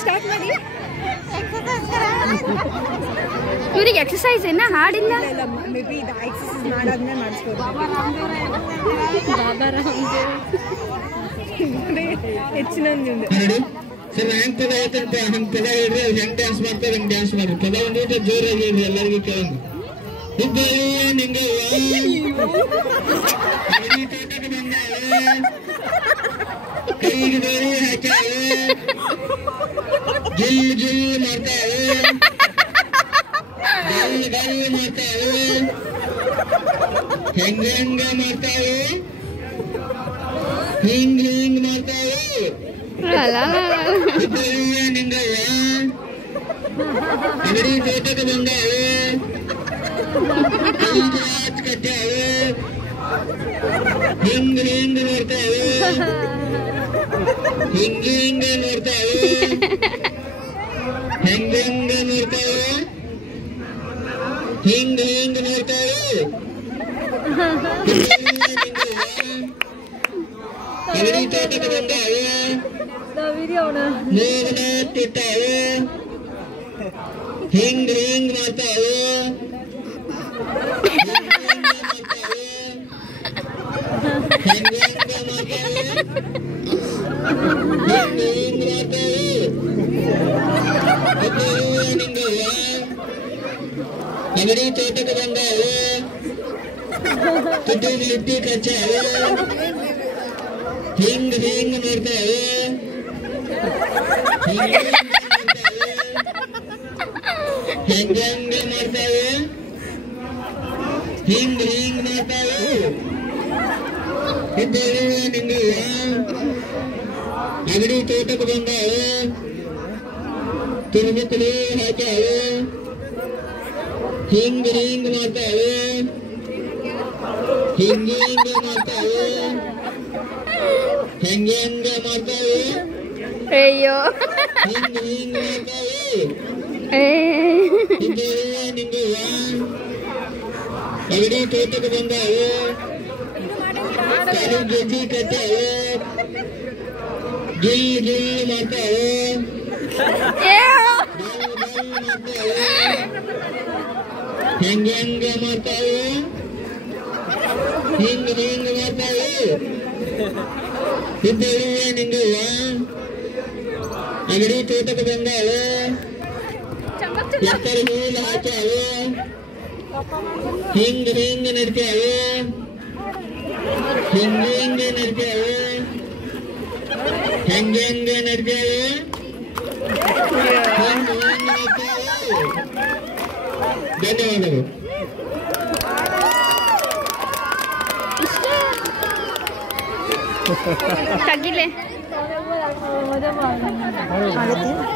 start ಮಾಡಿ ಇವರಿಗೆ exercise ಏನ ಹಾಡಿಲ್ಲ ಮೇ ಬಿ ಇದು ಎಕ್ಸರ್ಸೈಸ್ ಮಾಡಾದ್ಮೇಲೆ ಮಾಡಿಸ್ಬೋದು ಬಾಬಾ ರಾಮದೇವ್ ಹೆಚ್ಚಿನ ಸರ್ ಹೆಂಗ್ ಪದ ಐತಂತ ಹಂಗ್ ಪದ ಹೇಳ್ರಿ ಹೆಂಗ್ ಡ್ಯಾನ್ಸ್ ಮಾಡ್ತಾರೆ ಹಂಗ್ ಡ್ಯಾನ್ಸ್ ಮಾಡ್ರಿ ಪದ ಒಂದಿಟ್ಟು ಜೋರಾಗಿ ಹೇಳ್ರಿ ಎಲ್ಲರಿಗೂ ಕೇಳಂಗ ನಿಂಗೆ ತೋಟಕ್ಕೆ ಬಂದಾವೆ ಕೈಗೆ ಬೇರೆ ಹಾಕ್ಯಾವೆ ಗಿಲ್ ಗಿಲ್ ಮಾಡ್ತಾವೆ ಗಲ್ ಗಲ್ ಮಾಡ್ತಾವೆ ಹೆಂಗ ಹೆಂಗ ಮಾಡ್ತಾವೆ ಹಿಂಗ್ ಹಿಂಗ್ ಮಾಡ್ತಾವೆ ನಿಂಗವ್ವ ಅಂಗಡಿ ತೋಟಕ್ಕೆ ಬಂದಾವೆ ಕಟ್ಟಾವೆ ಹಿಂಗ್ ಹಿಂಗ್ ನೋಡ್ತಾವೆ ಹಿಂಗ ಹಿಂಗ ನೋಡ್ತಾವೆ ಹೆಂಗ ಹೆಂಗ ನೋಡ್ತಾವೆ ಹಿಂಗ ಹಿಂಗ ನೋಡ್ತಾವೆ ಅಂಗಡಿ ತೋಟಕ್ಕೆ ಬಂದಾವೆ ಮೂಗನ ತಿಟ್ಟಾವೆ ಹಿಂಗ್ ಹಿಂಗ್ ಮಾಡ್ತಾವೆ ಹಿಂಗ ಹಿಂಗ ಮಾಡ್ತಾವೆ ಹಿಂಗ ಹಿಂಗ್ ಮಾಡ್ತಾವೆ ನಿಂಗವ್ವ ಅಂಗಡಿ ತೋಟಕ್ಕೆ ಬಂದಾವೆ ತುಟಿಗೆ ಲಿಟ್ಟಿ ಕಚ್ಚಾವೆ ಹಿಂಗ್ ಹಿಂಗ್ ನೋಡ್ತಾವೆ ಹೆಂಗ ಹೆಂಗ ಮಾಡ್ತಾವೆ ಹಿಂಗ್ ಹಿಂಗ್ ಮಾಡ್ತಾವೆ ನಿಂಗವ್ವ ಅಂಗಡಿ ತೋಟಕ್ಕೆ ಬಂದಾವೆ ತುರುಮುತ್ತಲು ಹಾಕ್ಯಾವೆ ಹಿಂಗ್ ಹಿಂಗ್ ಮಾಡ್ತಾವೆ ಹಿಂಗ ಹಿಂಗ ಮಾಡ್ತಾವೆ ಹೆಂಗ ಹೆಂಗ ಮಾಡ್ತಾವೆ ಅಯ್ಯೋ ಹಿಂಗ ಹಿಂಗ ಮಾಡ್ತಾವೆ ನಿಂಗವ್ವ ಅಂಗಡಿ ತೋಟಕ್ಕೆ ಬಂದಾವೆ ಕಾಲು ಗೆಜ್ಜಿ ಕಟ್ಟಾವೆ ಗಿಲ್ ಗಿಲ್ ಮಾಡ್ತಾವೆ ಮಾಡ್ತಾವೆ ಹೆಂಗ ಹೆಂಗ ಮಾಡ್ತಾವೆ ಹಿಂಗ ಹಿಂಗ ಮಾಡ್ತಾವೆ ನಿಂಗವ್ವ ಅಂಗಡಿ ತೋಟಕ್ಕೆ ಬಂದಾವೆ ಎತ್ತರ ಹೂಲು ಹಾಕ್ಯಾವೆ ಹಿಂಗ ಹಿಂಗ ನಡ್ತಾವೆ ಹಿಂಗ ಹಿಂಗ ನಡ್ತಾವೆ ಹೆಂಗ ಹೆಂಗ ನಡ್ತಾವೆ ಹಿಂಗ ಹಿಂಗ ನಡ್ತಾವೆ ಧನ್ಯವಾದಗಳು ತಗಿಲೆ